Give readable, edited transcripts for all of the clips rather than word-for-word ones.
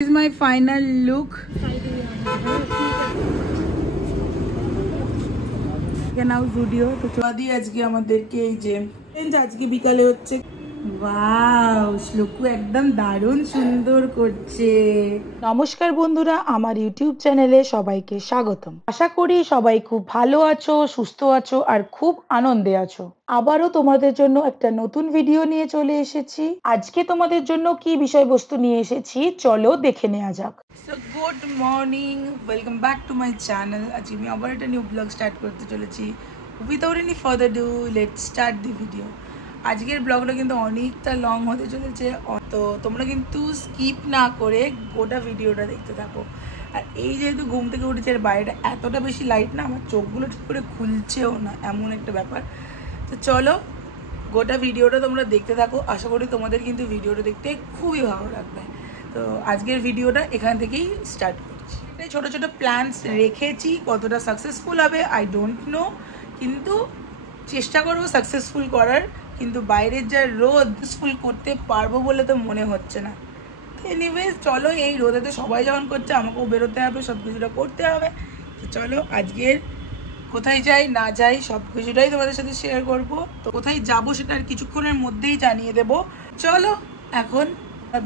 This is my final look. Now Zudio তো চলাদি আজকে আমাদেরকে এই যে আজকে বিকালে হচ্ছে। ওয়াও, শ্লোকু একদম দারুণ সুন্দর করছে। নমস্কার বন্ধুরা, আমার ইউটিউব চ্যানেলে সবাইকে স্বাগতম। আশা করি সবাই খুব ভালো আছো, সুস্থ আছো আর খুব আনন্দে আছো। আবারও তোমাদের জন্য একটা নতুন ভিডিও নিয়ে চলে এসেছি। আজকে তোমাদের জন্য কি বিষয়বস্তু নিয়ে এসেছি চলো দেখে নেওয়া যাক। So good morning, welcome back to my channel. আজকে আমি আবার একটা নিউ ব্লগ স্টার্ট করতে চলেছি। Without any further do let's start the video. আজকের ব্লগটা কিন্তু অনেকটা লং হতে চলেছে, তো তোমরা কিন্তু স্কিপ না করে গোটা ভিডিওটা দেখতে থাকো। আর এই যেহেতু ঘুম থেকে উঠেছে, আর বাইরেটা এতটা বেশি লাইট না, আমার চোখগুলো ঠিক করে খুলছেও না, এমন একটা ব্যাপার। তো চলো গোটা ভিডিওটা তোমরা দেখতে থাকো। আশা করি তোমাদের কিন্তু ভিডিওটা দেখতে খুবই ভালো লাগবে। তো আজকের ভিডিওটা এখান থেকেই স্টার্ট করছি। ছোট ছোট প্ল্যানস রেখেছি, কতটা সাকসেসফুল হবে আই ডোন্ট নো, কিন্তু চেষ্টা করবো সাকসেসফুল করার। কিন্তু বাইরের যা রোদ ফুল করতে পারবো বলে তো মনে হচ্ছে না। তো এনিওয়েজ চলো, এই রোদেতে সবাই যখন করছে আমাকেও বেরোতে হবে, সব কিছুটা করতে হবে। তো চলো আজকের কোথায় যাই না যাই সব কিছুটাই তোমাদের সাথে শেয়ার করব। তো কোথায় যাবো সেটা আর কিছুক্ষণের মধ্যেই জানিয়ে দেবো। চলো এখন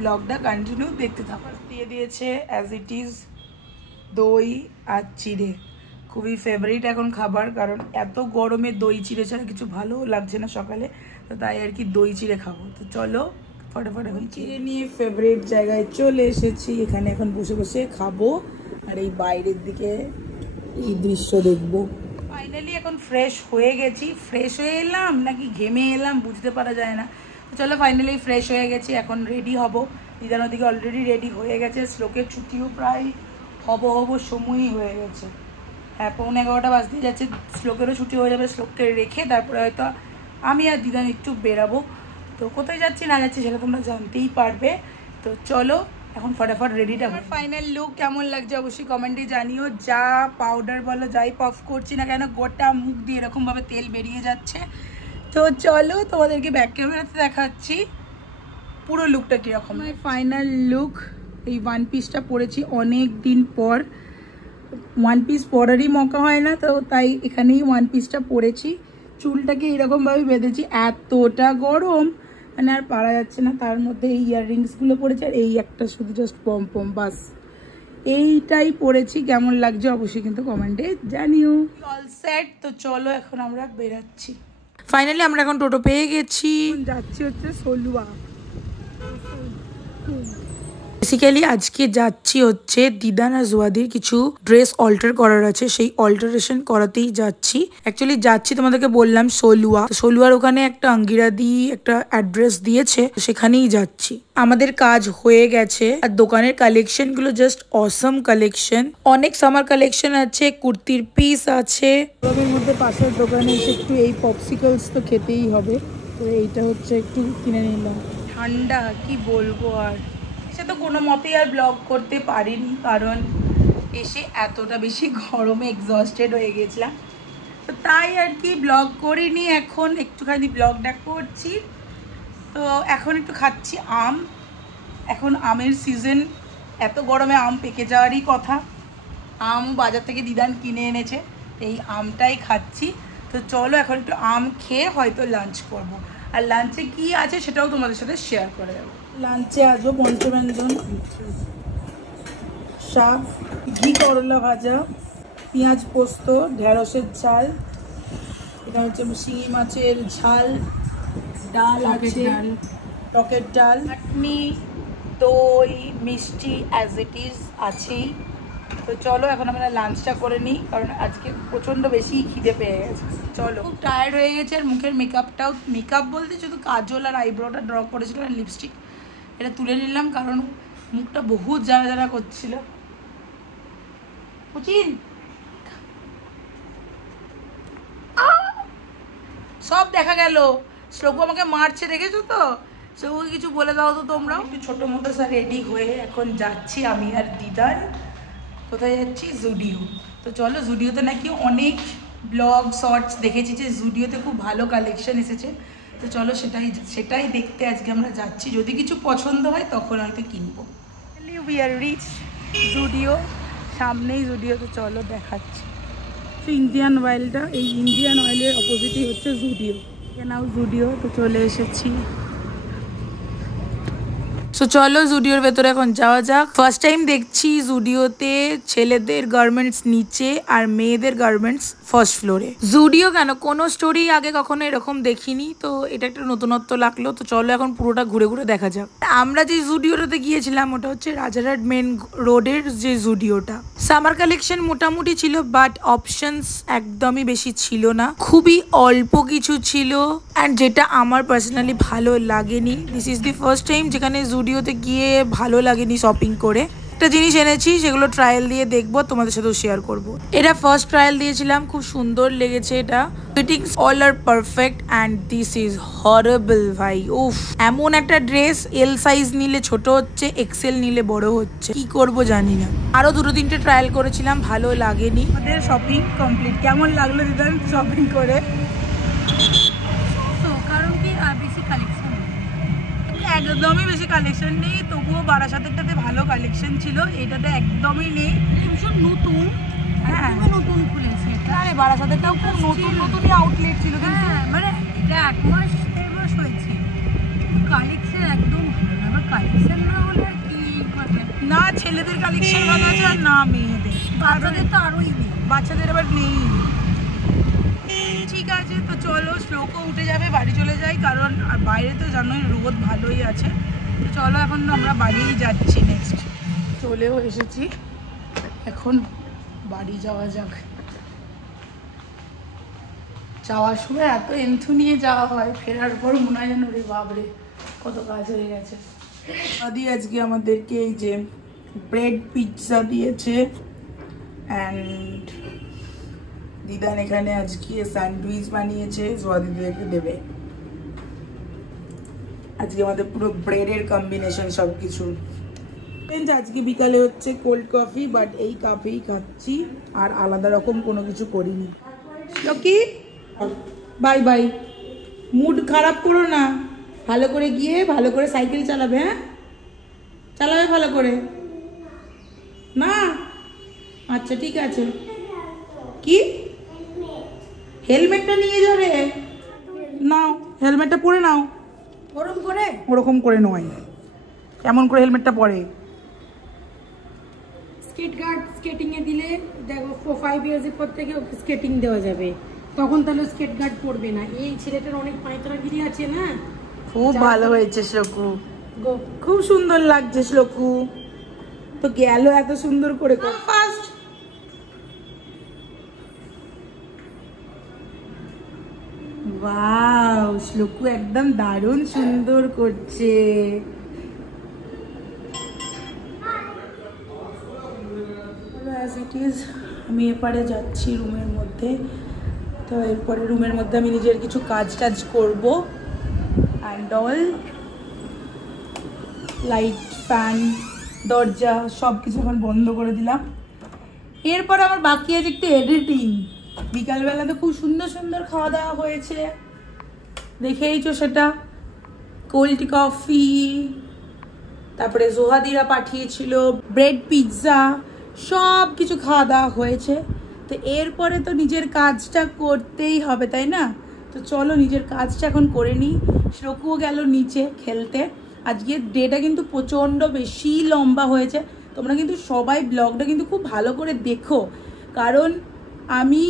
ব্লগটা কন্টিনিউ দেখতে থাকো। দিয়ে দিয়েছে অ্যাজ ইট ইজ দই আর চিড়ে, খুবই ফেভারিট এখন খাবার, কারণ এত গরমে দই চিড়ে ছাড়া কিছু ভালো লাগছে না সকালে। তো তাই আর কি দই চিড়ে খাবো। তো চলো ফটাফট এখন চিড়ে নিয়ে ফেভারিট জায়গায় চলে এসেছি। এখানে এখন বসে বসে খাবো আর এই বাইরের দিকে এই দৃশ্য দেখবো। ফাইনালি এখন ফ্রেশ হয়ে গেছি। ফ্রেশ হয়ে এলাম নাকি ঘেমে এলাম বুঝতে পারা যায় না। তো চলো ফাইনালি ফ্রেশ হয়ে গেছি, এখন রেডি হব। দিদার ওদিকে অলরেডি রেডি হয়ে গেছে। শ্লোকের ছুটিও প্রায় হব সময়ই হয়ে গেছে। হ্যাঁ, 11:15 বাজতে যাচ্ছে। শ্লোকেরও ছুটি হয়ে যাবে। শ্লোককে রেখে তারপরে হয়তো আমি আর দিদান একটু বেরাবো। তো কোথায় যাচ্ছি না যাচ্ছি সেটা তোমরা জানতেই পারবে। তো চলো এখন ফটাফট রেডিটা। আমার ফাইনাল লুক কেমন লাগছে অবশ্যই কমেন্টে জানিও। যা পাউডার বলো যাই পফ করছি না কেন, গোটা মুখ দিয়ে এরকমভাবে তেল বেরিয়ে যাচ্ছে। তো চলো তোমাদেরকে ব্যাক ক্যামেরাতে দেখাচ্ছি পুরো লুকটা কীরকম। আমার ফাইনাল লুক, এই ওয়ান পিসটা পরেছি অনেক দিন পর। ওয়ান পিস পরারই মৌকা হয় না, তো তাই এখানেই ওয়ান পিসটা পরেছি। চুলটাকে এরকমভাবে বেঁধেছি, এতটা গরম মানে আর পারা যাচ্ছে না। তার মধ্যে এই ইয়াররিংসগুলো পরেছি আর এই একটা শুধু জাস্ট পম বাস, এইটাই পরেছি। কেমন লাগছে অবশ্যই কিন্তু কমেন্টে জানিও। অল সেট, তো চলো এখন আমরা বেরাচ্ছি। ফাইনালি আমরা এখন টোটো পেয়ে গেছি, যাচ্ছি হচ্ছে সলুয়া। বেসিক্যালি আজকে যাচ্ছি হচ্ছে দিদান আর জুয়াদির কিছু ড্রেস অল্টার করার আছে, সেই অল্টারেশন করাতেই যাচ্ছি। অ্যাকচুয়ালি যাচ্ছি তোমাদেরকে বললাম সলুয়া, সলুয়ার ওখানে একটা আঙ্গিরা দিয়ে একটা অ্যাড্রেস দিয়েছে, সেখানেই যাচ্ছি। আমাদের কাজ হয়ে গেছে আর দোকানের কালেকশন গুলো জাস্ট অসম কালেকশন। অনেক সামার কালেকশন আছে, কুর্তির পিস আছে। গরমের মধ্যে পাশের দোকানে এসে একটু এই পপসিকলস তো খেতেই হবে, তো এইটা হচ্ছে একটু কিনে নিলাম। ঠান্ডা কি বলবো, আর সে তো কোনো মতেই আর ব্লগ করতে পারিনি, কারণ এসে এতটা বেশি গরমে এক্সস্টেড হয়ে গেছিলাম। তো তাই আর কি ব্লগ করিনি। এখন একটুখানি ব্লগটা করছি। তো এখন একটু খাচ্ছি আম, এখন আমের সিজন। এত গরমে আম পেকে যাওয়ারই কথা। আম বাজার থেকে দিদান কিনে এনেছে, এই আমটাই খাচ্ছি। তো চলো এখন একটু আম খেয়ে হয়তো লাঞ্চ করব। আর লাঞ্চে কি আছে সেটাও তোমাদের সাথে শেয়ার করে দেবো। লাঞ্চে আসবো পঞ্চব্যঞ্জন, শাক, ঘি করলা ভাজা, পেঁয়াজ পোস্ত, ঢেঁড়সের ঝাল, এটা হচ্ছে শিঙি মাছের ঝাল, ডাল আছে, টকের ডাল, চাটনি, দই, মিষ্টি অ্যাজ ইট ইজ আছেই। তো চলো এখন আমরা লাঞ্চটা করে নিই, কারণ আজকে প্রচণ্ড বেশি খিদে পেয়ে গেছে। চলো, খুব টায়ার্ড হয়ে গেছে। আর মুখের মেকআপটাও, মেকআপ বলতে শুধু কাজল আর আইব্রোটা ড্র করেছিলাম আর লিপস্টিক, এটা তুলে নিলাম কারণ মুখটা বহুত জ্বালা জ্বালা করছিল। বুঝিন সব দেখা গেল। শ্লোকু আমাকে মারছে, দেখেছো তো? শ্লোকুকে কিছু বলে দাও তো তোমরাও। একটু ছোটো মতো স্যার রেডি হয়ে এখন যাচ্ছি আমি আর দিদার। কোথায় যাচ্ছি? জুডিও। তো চলো, জুডিওতে নাকি অনেক ব্লগ শর্টস দেখেছি যে জুডিওতে খুব ভালো কালেকশন এসেছে। তো চলো সেটাই দেখতে আজকে আমরা যাচ্ছি। যদি কিছু পছন্দ হয় তখন হয়তো কিনবো। উই আর রিচ জুডিও, সামনেই জুডিও। তো চলো দেখাচ্ছি। ইন্ডিয়ান অয়েলটা, এই ইন্ডিয়ান অয়েলের অপোজিটই হচ্ছে জুডিও। নাও জুডিও, তো চলে এসেছি। তো চলো জুডিওর ভেতরে এখন যাওয়া যাক। ফার্স্ট টাইম দেখছি জুডিওতে ছেলেদের গার্মেন্টস নিচে আর মেয়েদের গার্মেন্টস ফার্স্ট ফ্লোরে। জুডিও কেন, কোনো স্টোরি আগে কখনো এরকম দেখিনি, তো এটা একটা নতুনত্ব লাগলো। তো চলো এখন পুরোটা ঘুরে ঘুরে দেখা যাক। আমরা যে জুডিওটাতে গিয়েছিলাম ওটা হচ্ছে রাজারহাট মেন রোডের যে জুডিওটা। সামার কালেকশন মোটামুটি ছিল, বাট অপশনস একদমই বেশি ছিল না, খুবই অল্প কিছু ছিল। অ্যান্ড যেটা আমার পার্সোনালি ভালো লাগেনি, this is the first time যেখানে জুডিওতে গিয়ে ভালো লাগেনি শপিং করে। একটা জিনিস এনেছি, সেগুলো ট্রায়াল দিয়ে দেখবো, তোমাদের সাথেও শেয়ার করব। এটা ফার্স্ট ট্রায়াল দিয়েছিলাম, খুব সুন্দর লেগেছে। এটা ফিটিংস অল আর perfect and this is horrible ভাই। উফ, এমন একটা ড্রেস এল সাইজ নিলে ছোট হচ্ছে, এক্সেল নিলে বড় হচ্ছে, কি করব জানি না। আরো দুটো তিনটে ট্রায়াল করেছিলাম, ভালো লাগেনি। আমাদের শপিং কমপ্লিট। কেমন লাগলো দিদান শপিং করে? কারণ কি বেশি কালেকশন একদমই বেশি কালেকশন নেই, তবুও বারাসাতেরটাতে ভালো কালেকশন ছিল, এটাতে একদমই নেই। ভীষণ নতুন, হ্যাঁ নতুন খুলেছে। আরে বারাসাতেরটাও খুব নতুন নতুনই আউটলেট ছিল, কিন্তু মানে এটা 1 মাস 1.5 মাস হয়েছে, কালেকশন একদম ভালো না। আবার কালেকশন না হলে আর কি মানে, না ছেলেদের কালেকশন ভালো আছে আর না মেয়েদের। বাচ্চাদের তো আরোই নেই, বাচ্চাদের আবার নেই। ঠিক আছে, তো চলো শ্লোকও উঠে যাবে, বাড়ি চলে যাই, কারণ আর বাইরে তো জানোই রোদ ভালোই আছে। তো চলো এখন আমরা বাড়িই যাচ্ছি। নেক্সট চলেও এসেছি, এখন বাড়ি যাওয়া যাক। যাওয়ার সময় এত এন্থু নিয়ে যাওয়া হয়, ফেরার পর মনে হয় যেন রে বাবরে কত কাজ হয়ে গেছে। দাদি আজকে আমাদেরকে এই যে ব্রেড পিৎজা দিয়েছে, অ্যান্ড দিদান এখানে আজকে স্যান্ডউইচ বানিয়েছে, জোয়া দিদিকে দেবে। আজকে আমাদের পুরো ব্রেডের কম্বিনেশন সব কিছু। আজকে বিকালে হচ্ছে কোল্ড কফি, বাট এই কাপেই খাচ্ছি, আর আলাদা রকম কোনো কিছু করিনি। লকি বাই বাই, মুড খারাপ করো না, ভালো করে গিয়ে ভালো করে সাইকেল চালাবে। হ্যাঁ চালাবে ভালো করে না? আচ্ছা ঠিক আছে। কি হেলমেটটা নিয়ে যাবে? নাও হেলমেটটা পরে নাও। গরম করে ওরকম করে নয়, কেমন করে হেলমেটটা পরে? স্কেট গার্ড স্কেটিংয়ে দিলে দেখো 5 ইয়ার্সের পর থেকে ওকে স্কেটিং দেওয়া যাবে, তখন তাহলে স্কেট গার্ড পরবে না। এই ছেলেটার অনেক পায়তারাগিরি আছে না। খুব ভালো হয়েছে শ্লোকু, খুব সুন্দর লাগছে শ্লোকু। তো গেল এত সুন্দর করে ফার্স্ট। ওয়াও, শ্লোকু একদম দারুণ সুন্দর করছে। অ্যাজ ইট ইজ, আমি এপারে যাচ্ছি রুমের মধ্যে। তো এরপরে রুমের মধ্যে আমি নিজের কিছু কাজ টাজ করবো, অ্যান্ড অল লাইট ফ্যান দরজা সব কিছু এখন বন্ধ করে দিলাম। এরপর আমার বাকি আছে একটু এডিটিং। বিকালবেলা তো খুব সুন্দর সুন্দর খাওয়া দাওয়া হয়েছে, দেখেইছো সেটা। কোল্ড কফি, তারপরে জোহাদিরা পাঠিয়েছিল ব্রেড পিৎজা, সব কিছু খাওয়া দাওয়া হয়েছে। তো এরপরে তো নিজের কাজটা করতেই হবে, তাই না? তো চলো নিজের কাজটা এখন করে নিই। শ্লোকুও গেল নিচে খেলতে। আজকের ডেটা কিন্তু প্রচণ্ড বেশি লম্বা হয়েছে। তোমরা কিন্তু সবাই ব্লগটা কিন্তু খুব ভালো করে দেখো, কারণ আমি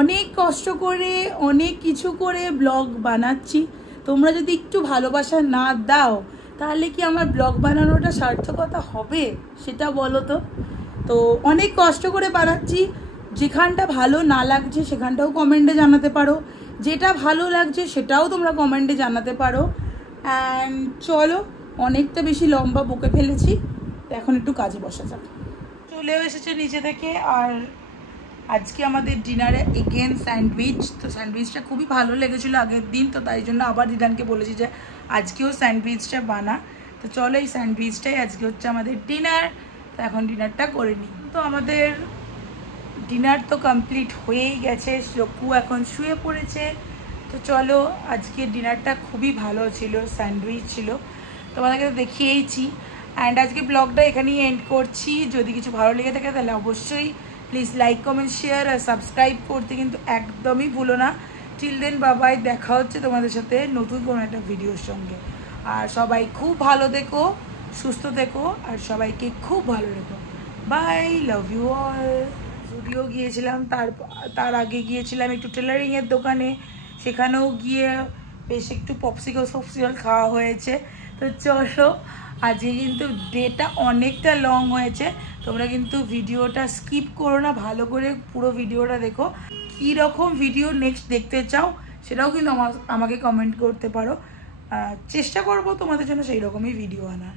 অনেক কষ্ট করে অনেক কিছু করে ব্লগ বানাচ্ছি। তোমরা যদি একটু ভালোবাসা না দাও তাহলে কি আমার ব্লগ বানানোটা সার্থকতা হবে সেটা বলো তো। তো অনেক কষ্ট করে বানাচ্ছি, যেখানটা ভালো না লাগছে সেখানটাও কমেন্টে জানাতে পারো, যেটা ভালো লাগছে সেটাও তোমরা কমেন্টে জানাতে পারো। অ্যান্ড চলো, অনেকটা বেশি লম্বা বকে ফেলেছি, এখন একটু কাজে বসা যাক। চলেও এসেছে নিচে থেকে। আর আজকে আমাদের ডিনারে এগেন স্যান্ডউইচ। তো স্যান্ডউইচটা খুবই ভালো লেগেছিলো আগের দিন, তো তাই জন্য আবার দিদানকে বলেছি যে আজকেও স্যান্ডউইচটা বানা। তো চলো এই স্যান্ডউইচটাই আজকে হচ্ছে আমাদের ডিনার। তো এখন ডিনারটা করে নিই। তো আমাদের ডিনার তো কমপ্লিট হয়েই গেছে, শ্লোকু এখন শুয়ে পড়েছে। তো চলো, আজকের ডিনারটা খুবই ভালো ছিল, স্যান্ডউইচ ছিল, তোমাদেরকে তো দেখিয়েইছি। অ্যান্ড আজকে ব্লগটা এখানেই এন্ড করছি। যদি কিছু ভালো লেগে থাকে তাহলে অবশ্যই প্লিজ লাইক কমেন্ট শেয়ার আর সাবস্ক্রাইব করতে কিন্তু একদমই ভুলো না। টিল দেন বাবাই, দেখা হচ্ছে তোমাদের সাথে নতুন কোনো একটা ভিডিওর সঙ্গে। আর সবাই খুব ভালো থেকো, সুস্থ থেকো, আর সবাইকে খুব ভালো রেখো। Bye, love you all. যদিও গিয়েছিলাম, তার আগে গিয়েছিলাম একটু টেলারিংয়ের দোকানে, সেখানেও গিয়ে বেশ একটু পপসিকল খাওয়া হয়েছে। তো চলো, আজকে কিন্তু ডেটা অনেকটা লং হয়েছে, তোমরা কিন্তু ভিডিওটা স্কিপ করো না, ভালো করে পুরো ভিডিওটা দেখো। কী রকম ভিডিও নেক্সট দেখতে চাও সেটাও কিন্তু আমাকে কমেন্ট করতে পারো। চেষ্টা করবো তোমাদের জন্য সেই রকমই ভিডিও আনার।